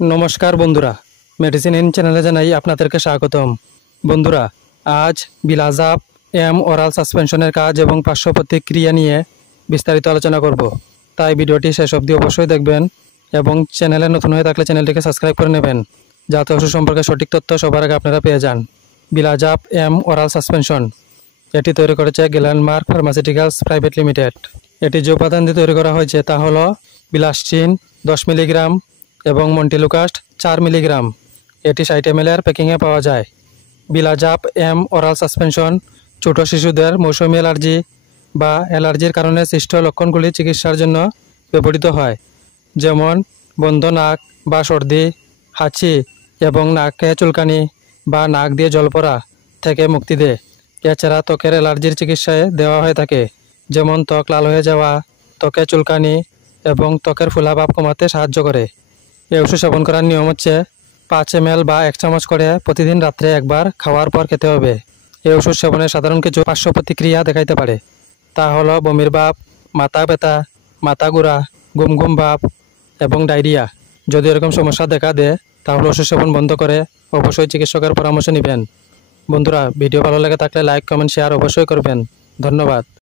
নমস্কার বন্ধুরা, medicine in চ্যানেলে জানাই আপনাদেরকে স্বাগতম। বন্ধুরা, আজ বিলাজাপ এম ওরাল সাসপেনশনের কাজ এবং পার্শ্ব প্রতিক্রিয়া নিয়ে বিস্তারিত আলোচনা করব। তাই ভিডিওটি শেষ অবধি অবশ্যই দেখবেন এবং চ্যানেলে নতুন হয়ে থাকলে চ্যানেলটিকে সাবস্ক্রাইব করে নেবেন, যাতে ওষুধ সম্পর্কে সঠিক তথ্য সবার আগে আপনারা পেয়ে যান। বিলাজাপ এম ওরাল সাসপেনশন এটি তৈরি করেছে গ্ল্যান্ডমার্ক ফার্মাসিউটিক্যালস প্রাইভেট লিমিটেড। এটি যে উপাদান দিয়ে তৈরি করা হয়েছে তা হলো বিলাস্টিন 10 মিলিগ্রাম এবং মন্টিলুকাস্ট 4 মিলিগ্রাম। এটি 60 ml প্যাকিংয়ে পাওয়া যায়। বিলাজাপ এম ওরাল সাসপেনশন ছোট শিশুদের মৌসুমি অ্যালার্জি বা অ্যালার্জির কারণে সৃষ্ট লক্ষণগুলি চিকিৎসার জন্য ব্যবহৃত হয়, যেমন বন্ধ নাক বা সর্দি, হাঁচি এবং নাকে চুলকানি বা নাক দিয়ে জল পড়া থেকে মুক্তি দেয়। এছাড়া ত্বকের অ্যালার্জির চিকিৎসায় দেওয়া হয়ে থাকে, যেমন ত্বক লাল হয়ে যাওয়া, ত্বকে চুলকানি এবং ত্বকের ফোলাভাব কমাতে সাহায্য করে। এই ওষুধ সেবন করার নিয়ম হচ্ছে 5 ml বা 1 চামচ করে প্রতিদিন রাত্রে একবার খাওয়ার পর খেতে হবে। এই ওষুধ সেবনের সাধারণ কিছু পার্শ্ব প্রতিক্রিয়া দেখাইতে পারে, তা হলো বমির ভাব, মাথা ব্যথা, মাথা ঘোরা, ঘুম ঘুম ভাব এবং ডায়রিয়া। যদি এরকম সমস্যা দেখা দেয় তাহলে ওষুধ সেবন বন্ধ করে অবশ্যই চিকিৎসকের পরামর্শ নেবেন। বন্ধুরা, ভিডিও ভালো লেগে থাকলে লাইক, কমেন্ট, শেয়ার অবশ্যই করবেন। ধন্যবাদ।